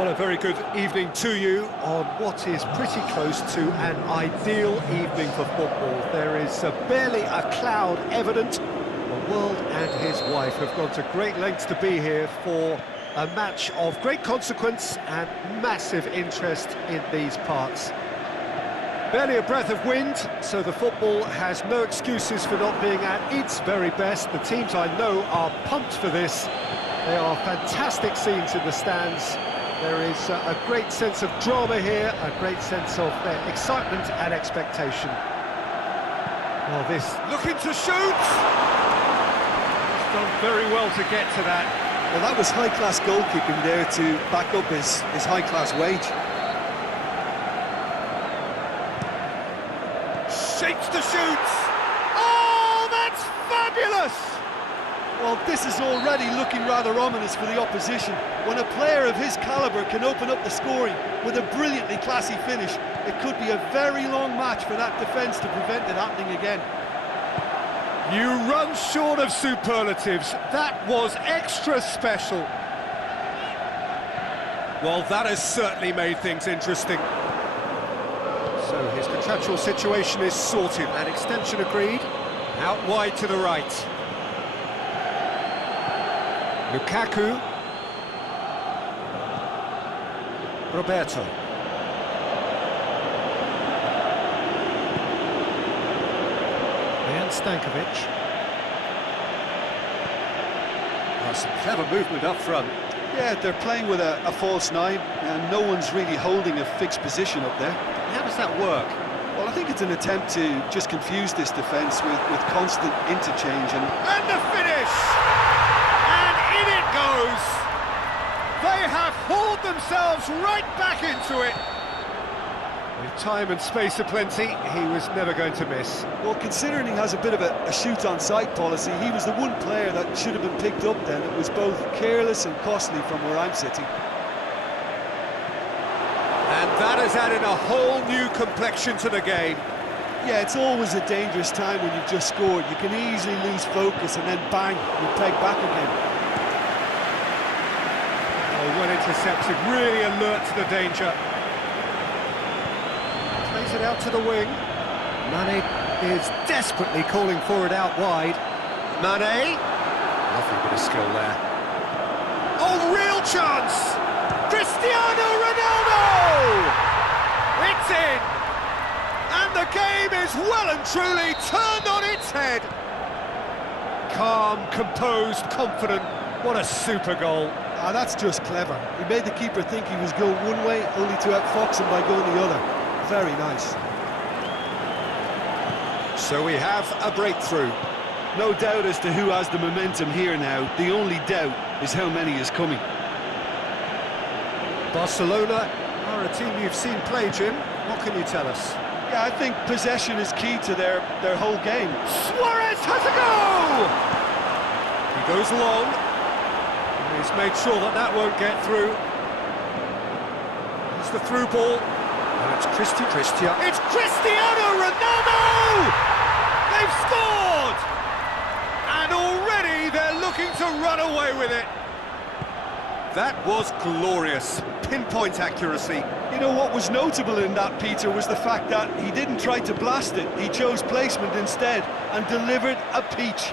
Well, a very good evening to you on what is pretty close to an ideal evening for football. There is barely a cloud evident. The world and his wife have gone to great lengths to be here for a match of great consequence and massive interest in these parts. Barely a breath of wind, so the football has no excuses for not being at its very best. The teams I know are pumped for this. They are fantastic scenes in the stands. There is a great sense of drama here, a great sense of excitement and expectation. Well, this looking to shoot! He's done very well to get to that. Well, that was high-class goalkeeping there to back up his high-class wage. Shakes to shoot! Oh, that's fabulous! Well, this is already looking rather ominous for the opposition. When a player of his calibre can open up the scoring with a brilliantly classy finish, it could be a very long match for that defence to prevent it happening again. You run short of superlatives. That was extra special. Well, that has certainly made things interesting. So his contractual situation is sorted. An extension agreed. Out wide to the right. Lukaku. Roberto. Dejan Stankovic. Oh, some clever movement up front. Yeah, they're playing with a false nine, and no one's really holding a fixed position up there. How does that work? Well, I think it's an attempt to just confuse this defence with constant interchange. And the finish! And in it goes! They have hauled themselves right back into it! With time and space aplenty, he was never going to miss. Well, considering he has a bit of a shoot-on-sight policy, he was the one player that should have been picked up then. It was both careless and costly from where I'm sitting. And that has added a whole new complexion to the game. Yeah, it's always a dangerous time when you've just scored. You can easily lose focus and then bang, you're pegged back again. Oh, well intercepted, really alert to the danger. Plays it out to the wing. Mane is desperately calling for it out wide. Mane. Lovely bit of skill there. Oh, real chance! Cristiano Ronaldo! It's in! And the game is well and truly turned on its head. Calm, composed, confident. What a super goal. Ah, that's just clever. He made the keeper think he was going one way, only to outfox him by going the other. Very nice. So we have a breakthrough. No doubt as to who has the momentum here now. The only doubt is how many is coming. Barcelona are a team you've seen play, Jim. What can you tell us? Yeah, I think possession is key to their whole game. Suarez has a go! He goes long. He's made sure that won't get through. It's the through ball. And it's Cristiano. It's Cristiano Ronaldo! They've scored! And already they're looking to run away with it. That was glorious. Pinpoint accuracy. You know what was notable in that, Peter, was the fact that he didn't try to blast it. He chose placement instead and delivered a peach.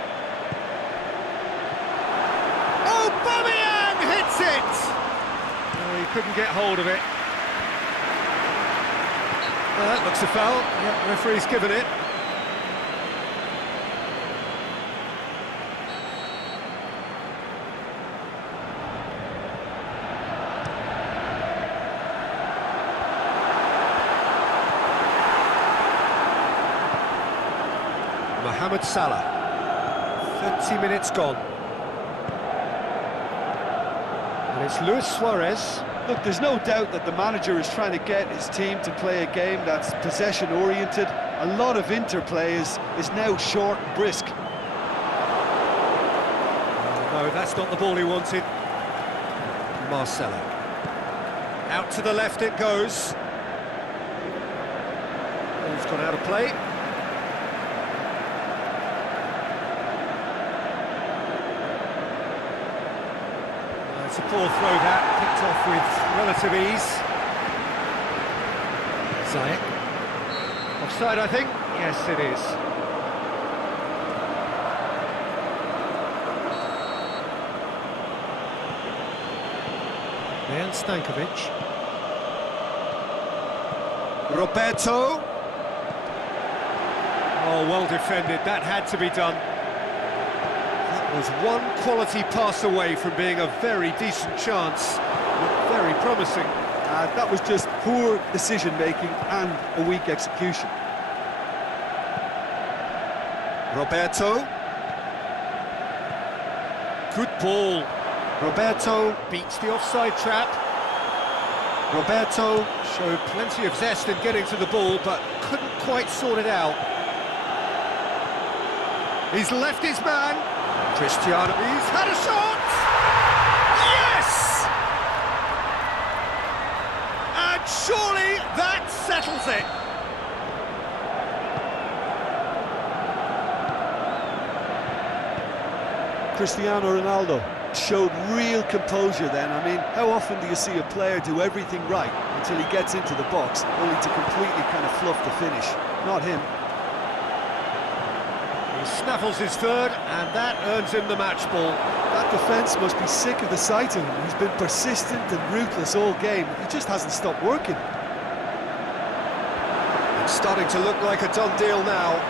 Aubameyang hits it! Oh, he couldn't get hold of it. Well, that looks a foul. Yeah, referee's given it. Mohamed Salah. 30 minutes gone. And it's Luis Suarez. Look, there's no doubt that the manager is trying to get his team to play a game that's possession-oriented. A lot of interplay is now short and brisk. No, that's not the ball he wanted. Marcelo. Out to the left it goes. Ball's gone out of play. That's a poor throw that, picked off with relative ease. Ziyech. Offside, I think? Yes, it is. Dejan Stankovic. Roberto. Oh, well defended, that had to be done. That was one quality pass away from being a very decent chance. Looked very promising. That was just poor decision-making and a weak execution. Roberto. Good ball. Roberto beats the offside trap. Roberto showed plenty of zest in getting to the ball, but couldn't quite sort it out. He's left his man. Cristiano, he's had a shot! Yes! And surely that settles it. Cristiano Ronaldo showed real composure then. I mean, how often do you see a player do everything right until he gets into the box, only to completely kind of fluff the finish? Not him. He snaffles his third, and that earns him the match ball. That defence must be sick of the sight of him. He's been persistent and ruthless all game. He just hasn't stopped working. It's starting to look like a done deal now.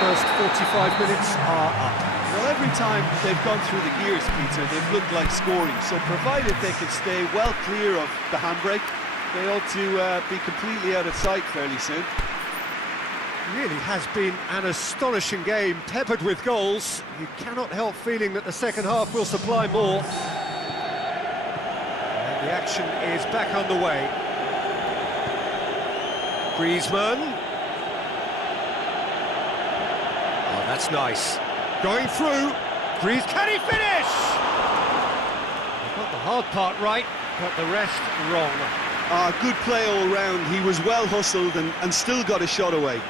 First 45 minutes are up. Well, every time they've gone through the gears, Peter, they've looked like scoring. So provided they can stay well clear of the handbrake, they ought to be completely out of sight fairly soon. Really has been an astonishing game, peppered with goals. You cannot help feeling that the second half will supply more. And the action is back underway. Griezmann. That's nice. Going through. Can he finish? He got the hard part right, but the rest wrong. Good play all round. He was well hustled and still got a shot away.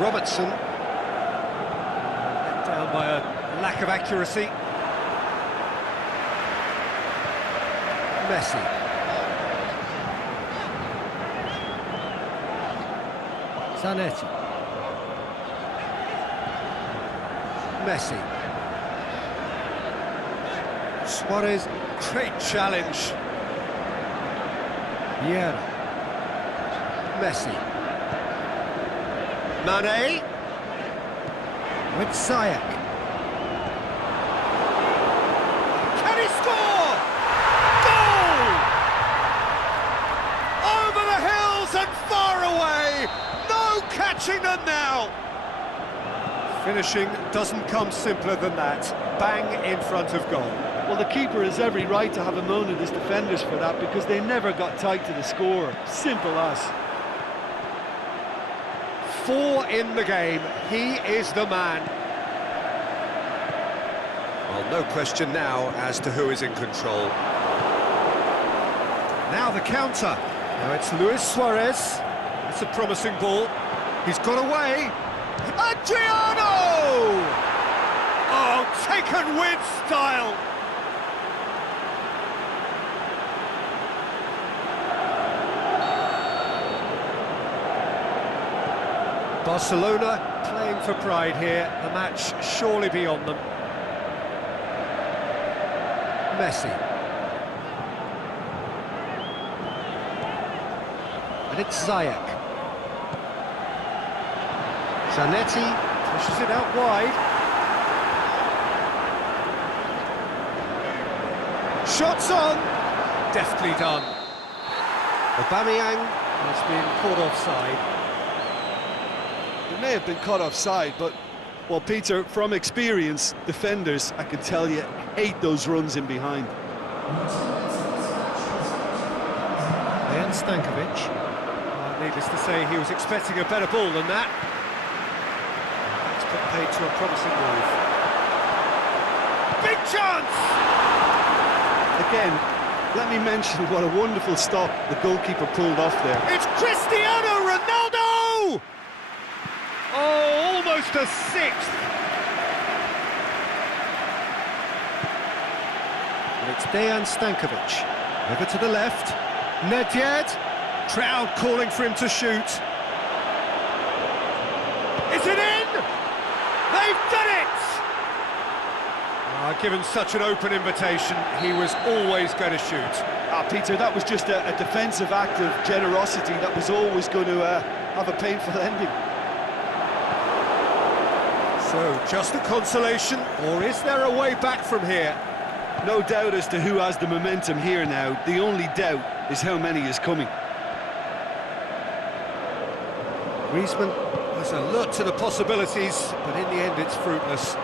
Robertson. Let down by a lack of accuracy. Messi. Zanetti. Messi. Suarez, great challenge. Vieira. Messi. Mane. With Ziyech. Can he score? Goal! Over the hills and far away! Catching them now! Finishing doesn't come simpler than that. Bang in front of goal. Well, the keeper has every right to have a moan at his defenders for that, because they never got tight to the score. Simple as. 4 in the game. He is the man. Well, no question now as to who is in control. Now the counter. Now it's Luis Suarez. It's a promising ball. He's got away. Adriano! Oh, taken with style. Barcelona playing for pride here. The match surely beyond them. Messi. And it's Ziyech. Zanetti pushes it out wide. Shots on! Deftly done. Aubameyang has been caught offside. They may have been caught offside, but, well, Peter, from experience, defenders, I can tell you, hate those runs in behind. Dejan Stankovic. Needless to say, he was expecting a better ball than that. That's put paid to a promising move. Big chance! Again, let me mention what a wonderful stop the goalkeeper pulled off there. It's Cristiano Ronaldo! Oh, almost a sixth. And it's Dejan Stankovic. Over to the left. Nedved. Crowd calling for him to shoot. Is it in? They've done it! Given such an open invitation, he was always going to shoot. Peter, that was just a defensive act of generosity that was always going to have a painful ending. So, just a consolation, or is there a way back from here? No doubt as to who has the momentum here now. The only doubt is how many is coming. Griezmann has alert to the possibilities, but in the end it's fruitless.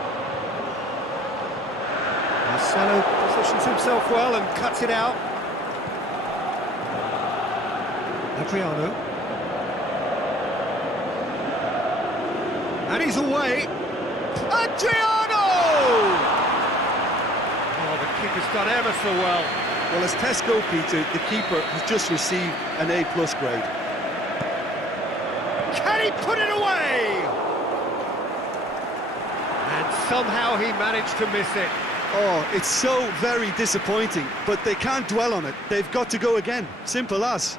Marcelo positions himself well and cuts it out. Adriano. And he's away. Adriano! Oh, the keeper's done ever so well. Well, as tests go, Peter, the keeper has just received an A+ grade. Can he put it away? And somehow he managed to miss it. Oh, it's so very disappointing, but they can't dwell on it. They've got to go again. Simple as.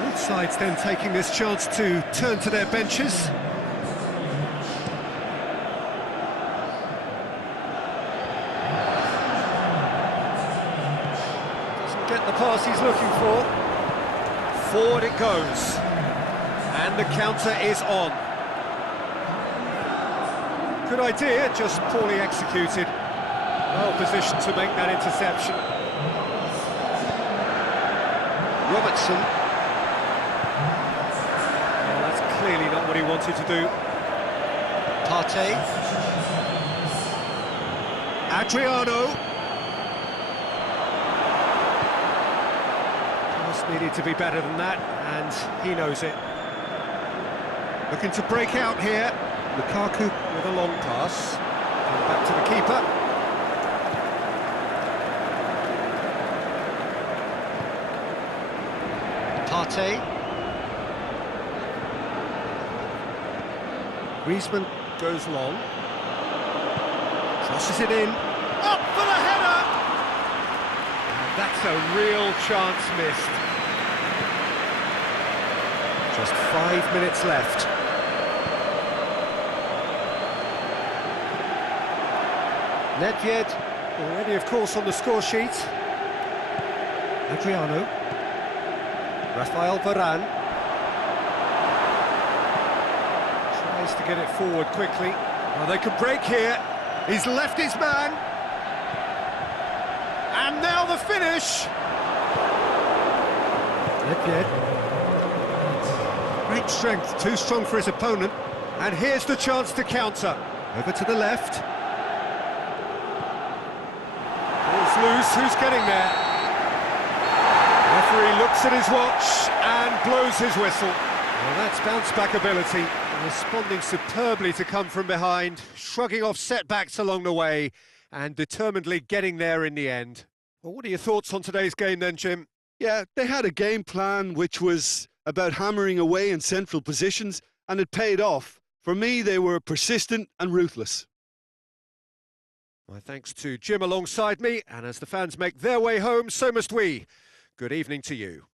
Both sides then taking this chance to turn to their benches. Doesn't get the pass he's looking for. Forward it goes. And the counter is on. Good idea, just poorly executed. Well positioned to make that interception. Robertson. Clearly not what he wanted to do. Partey. Adriano. Pass needed to be better than that, and he knows it. Looking to break out here. Lukaku with a long pass. Going back to the keeper. Partey. Griezmann goes long, crosses it in, up for the header! And that's a real chance missed. Just 5 minutes left. Nedved already, of course, on the score sheet. Adriano. Rafael Varane. To get it forward quickly. Well, they could break here. He's left his man. And now the finish. Nedved. Great strength, too strong for his opponent. And here's the chance to counter. Over to the left. Ball's loose, who's getting there? Referee looks at his watch and blows his whistle. Well, that's bounce-back ability. Responding superbly to come from behind, shrugging off setbacks along the way, and determinedly getting there in the end. Well, what are your thoughts on today's game then, Jim? Yeah, they had a game plan which was about hammering away in central positions, and it paid off. For me, they were persistent and ruthless. My thanks to Jim alongside me, and as the fans make their way home, so must we. Good evening to you.